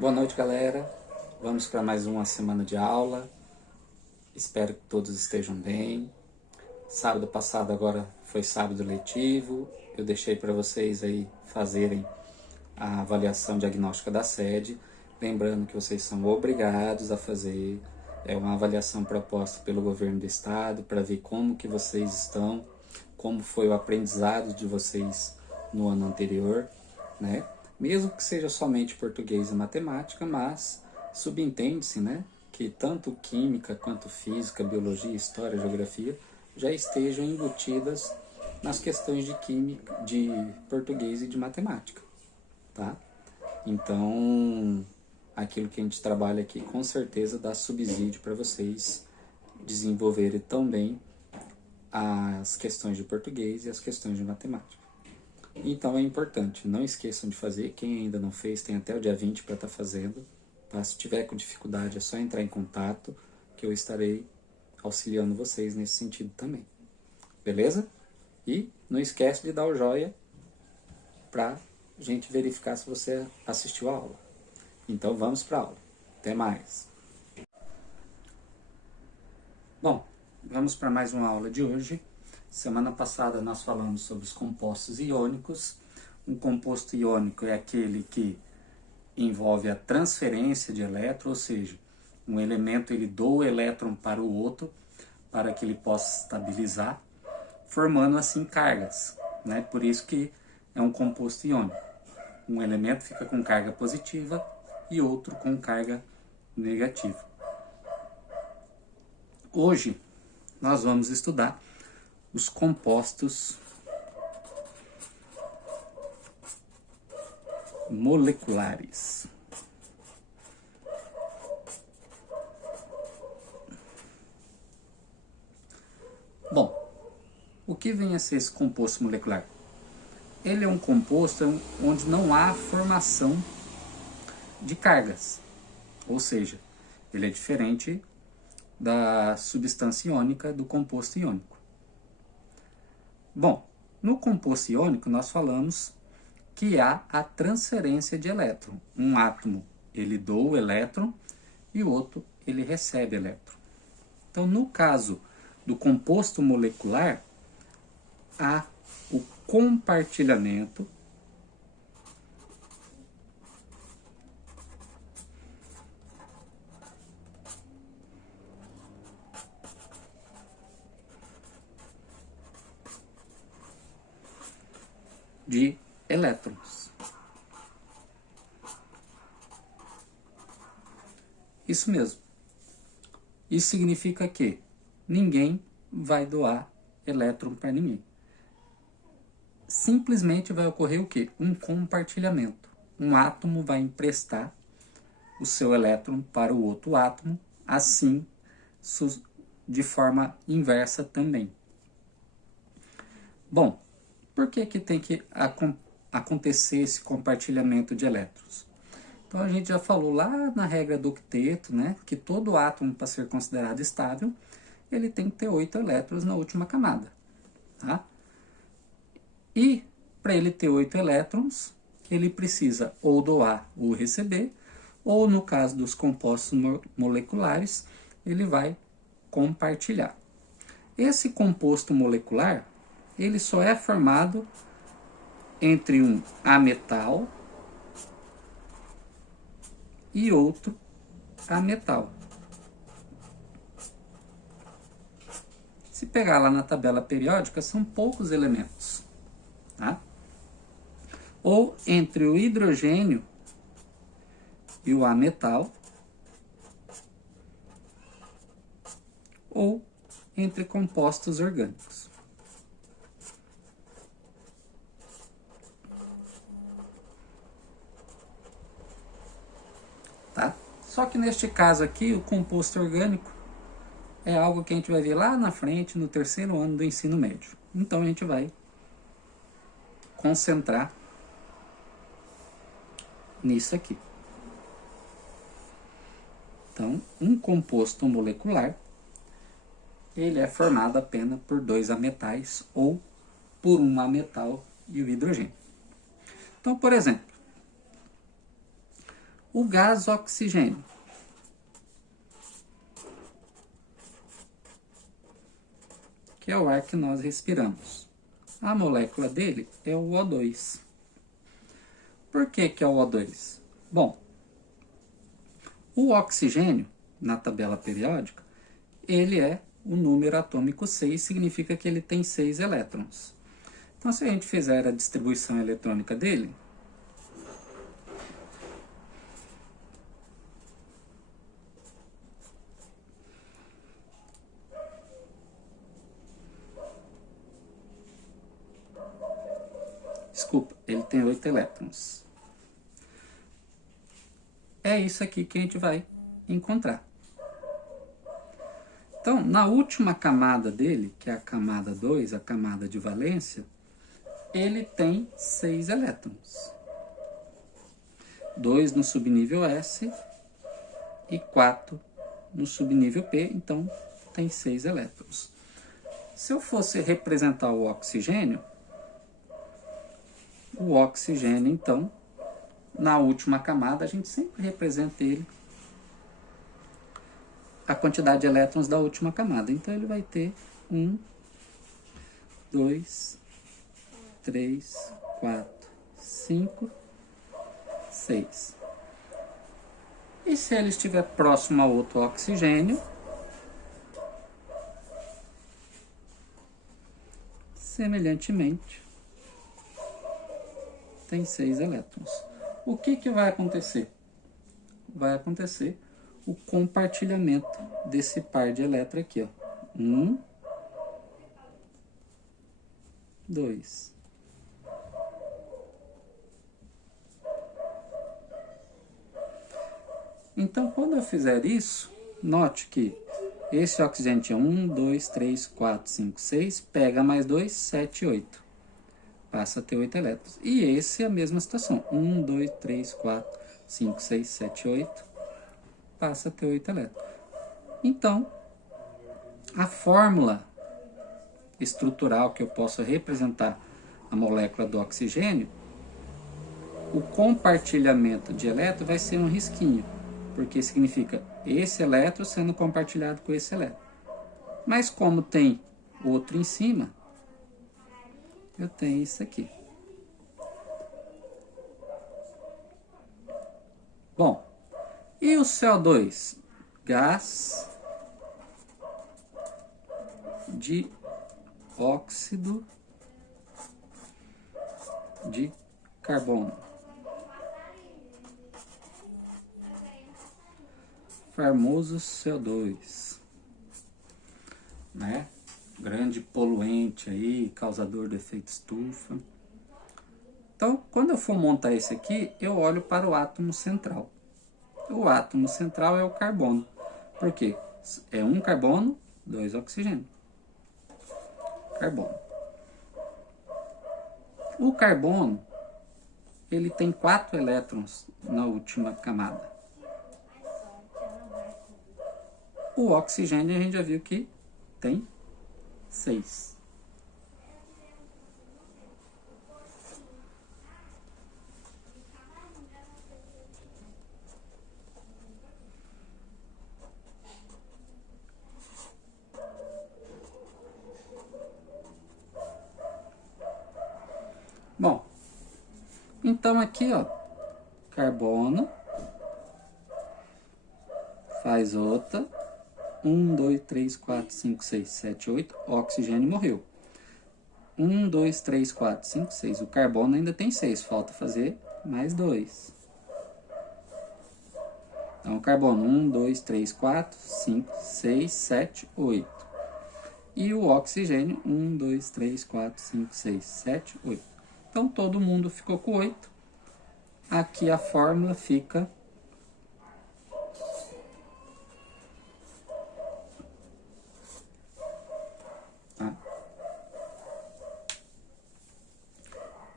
Boa noite, galera. Vamos para mais uma semana de aula. Espero que todos estejam bem. Sábado passado agora foi sábado letivo. Eu deixei para vocês aí fazerem a avaliação diagnóstica da sede. Lembrando que vocês são obrigados a fazer. É uma avaliação proposta pelo governo do estado para ver como que vocês estão, como foi o aprendizado de vocês no ano anterior, né? Mesmo que seja somente português e matemática, mas subentende-se, né, que tanto química quanto física, biologia, história, geografia já estejam embutidas nas questões de química, de português e de matemática, tá? Então, aquilo que a gente trabalha aqui com certeza dá subsídio para vocês desenvolverem também as questões de português e as questões de matemática. Então é importante, não esqueçam de fazer. Quem ainda não fez, tem até o dia 20 para estar fazendo, tá? Se tiver com dificuldade é só entrar em contato que eu estarei auxiliando vocês nesse sentido também, beleza? E não esquece de dar o joinha para a gente verificar se você assistiu a aula. Então vamos para a aula. Até mais. Bom, vamos para mais uma aula de hoje. Semana passada nós falamos sobre os compostos iônicos. Um composto iônico é aquele que envolve a transferência de elétron, ou seja, um elemento ele doa o elétron para o outro para que ele possa estabilizar, formando assim cargas, né? Por isso que é um composto iônico. Um elemento fica com carga positiva e outro com carga negativa. Hoje nós vamos estudar os compostos moleculares. Bom, o que vem a ser esse composto molecular? Ele é um composto onde não há formação de cargas, ou seja, ele é diferente da substância iônica do composto iônico. Bom, no composto iônico nós falamos que há a transferência de elétron. Um átomo ele doa o elétron e o outro ele recebe elétron. Então, no caso do composto molecular, há o compartilhamento de elétrons. Isso mesmo. Isso significa que ninguém vai doar elétron para ninguém. Simplesmente vai ocorrer o quê? Um compartilhamento. Um átomo vai emprestar o seu elétron para o outro átomo, assim de forma inversa também. Bom, por que tem que acontecer esse compartilhamento de elétrons? Então a gente já falou lá na regra do octeto, né, que todo átomo, para ser considerado estável, ele tem que ter 8 elétrons na última camada. Tá? E para ele ter 8 elétrons, ele precisa ou doar ou receber, ou no caso dos compostos moleculares, ele vai compartilhar. Esse composto molecular, ele só é formado entre um ametal e outro ametal. Se pegar lá na tabela periódica, são poucos elementos, tá? Ou entre o hidrogênio e o ametal, ou entre compostos orgânicos. Tá? Só que neste caso aqui, o composto orgânico é algo que a gente vai ver lá na frente, no terceiro ano do ensino médio. Então a gente vai concentrar nisso aqui. Então, um composto molecular, ele é formado apenas por 2 ametais ou por um ametal e o hidrogênio. Então, por exemplo, O gás oxigênio. Que é o ar que nós respiramos. A molécula dele é o O2. Por que que é o O2? Bom, o oxigênio, na tabela periódica, ele é o número atômico 6, significa que ele tem 6 elétrons. Então, se a gente fizer a distribuição eletrônica dele, desculpa, ele tem 8 elétrons. É isso aqui que a gente vai encontrar. Então, na última camada dele, que é a camada 2, a camada de valência, ele tem 6 elétrons. 2 no subnível S e 4 no subnível P, então tem 6 elétrons. Se eu fosse representar o oxigênio, então, na última camada, a gente sempre representa ele, a quantidade de elétrons da última camada. Então, ele vai ter 1, 2, 3, 4, 5, 6. E se ele estiver próximo a outro oxigênio, semelhantemente, tem 6 elétrons. O que vai acontecer? Vai acontecer o compartilhamento desse par de elétrons aqui, ó. 1, 2. Então, quando eu fizer isso, note que esse oxigênio tinha 1, 2, 3, 4, 5, 6, pega mais 2, 7, 8. Passa a ter 8 elétrons. E esse é a mesma situação. 1, 2, 3, 4, 5, 6, 7, 8. Passa a ter 8 elétrons. Então, a fórmula estrutural que eu posso representar a molécula do oxigênio, o compartilhamento de elétrons vai ser um risquinho, porque significa esse elétron sendo compartilhado com esse elétron. Mas como tem outro em cima, eu tenho isso aqui. Bom, e o CO2? Gás de óxido de carbono. Famoso CO2, né? Grande poluente aí, causador do efeito estufa. Então, quando eu for montar esse aqui, eu olho para o átomo central. O átomo central é o carbono. Por quê? É um carbono, 2 oxigênio. Carbono. O carbono, ele tem 4 elétrons na última camada. O oxigênio a gente já viu que tem 6. Bom, então aqui, ó, carbono faz outra. 1, 2, 3, 4, 5, 6, 7, 8. Oxigênio morreu. 1, 2, 3, 4, 5, 6. O carbono ainda tem 6. Falta fazer mais 2. Então, o carbono 1, 2, 3, 4, 5, 6, 7, 8. E o oxigênio 1, 2, 3, 4, 5, 6, 7, 8. Então, todo mundo ficou com 8. Aqui a fórmula fica...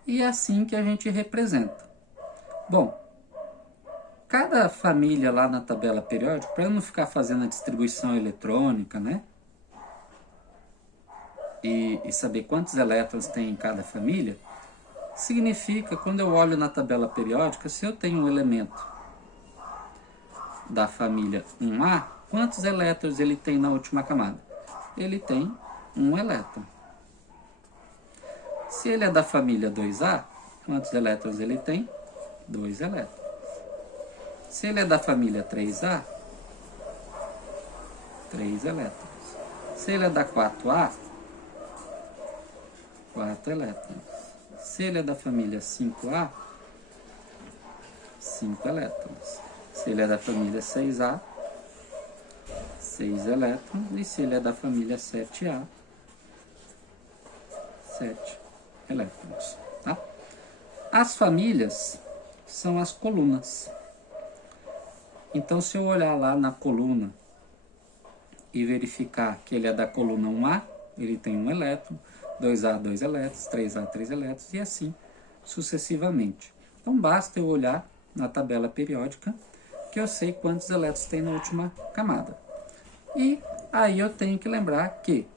E é assim que a gente representa. Bom, cada família lá na tabela periódica, para eu não ficar fazendo a distribuição eletrônica, né? E saber quantos elétrons tem em cada família, significa, quando eu olho na tabela periódica, se eu tenho um elemento da família 1A, quantos elétrons ele tem na última camada? Ele tem um elétron. Se ele é da família 2A, quantos elétrons ele tem? 2 elétrons. Se ele é da família 3A, 3 elétrons. Se ele é da 4A, 4 elétrons. Se ele é da família 5A, 5 elétrons. Se ele é da família 6A, 6 elétrons. E se ele é da família 7A, 7 elétrons. Tá? As famílias são as colunas. Então, se eu olhar lá na coluna e verificar que ele é da coluna 1A, ele tem 1 elétron, 2A, 2 elétrons, 3A, 3 elétrons, e assim sucessivamente. Então, basta eu olhar na tabela periódica que eu sei quantos elétrons tem na última camada. E aí eu tenho que lembrar que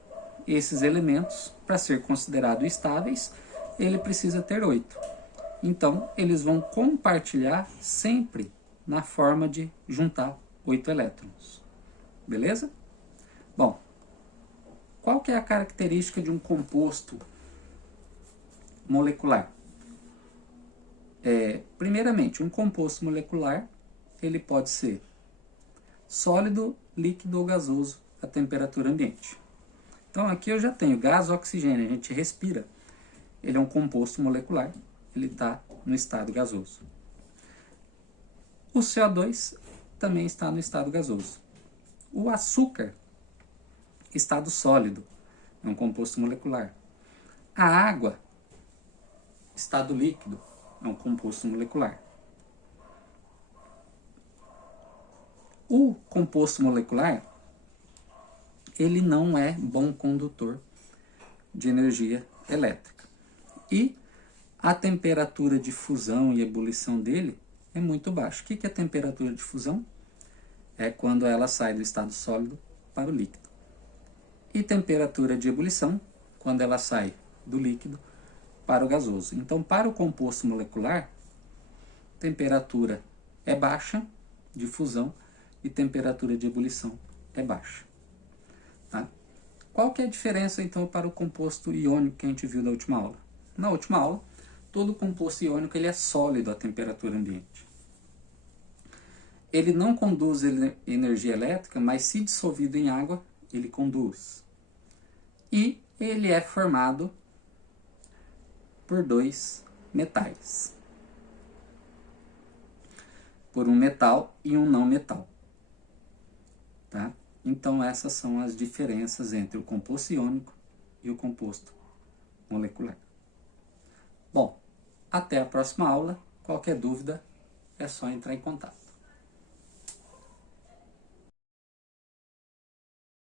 esses elementos, para ser considerados estáveis, ele precisa ter 8. Então, eles vão compartilhar sempre na forma de juntar 8 elétrons. Beleza? Bom, qual que é a característica de um composto molecular? Primeiramente, um composto molecular, ele pode ser sólido, líquido ou gasoso a temperatura ambiente. Então, aqui eu já tenho gás, oxigênio, a gente respira. Ele é um composto molecular, ele está no estado gasoso. O CO2 também está no estado gasoso. O açúcar, estado sólido, é um composto molecular. A água, estado líquido, é um composto molecular. O composto molecular, ele não é bom condutor de energia elétrica. E a temperatura de fusão e ebulição dele é muito baixa. O que é a temperatura de fusão? É quando ela sai do estado sólido para o líquido. E temperatura de ebulição, quando ela sai do líquido para o gasoso. Então, para o composto molecular, temperatura é baixa de fusão e temperatura de ebulição é baixa. Tá? Qual que é a diferença, então, para o composto iônico que a gente viu na última aula? Na última aula, todo composto iônico ele é sólido à temperatura ambiente. Ele não conduz energia elétrica, mas se dissolvido em água, ele conduz. E ele é formado por 2 metais. Por um metal e um não metal. Tá? Então, essas são as diferenças entre o composto iônico e o composto molecular. Bom, até a próxima aula. Qualquer dúvida, é só entrar em contato.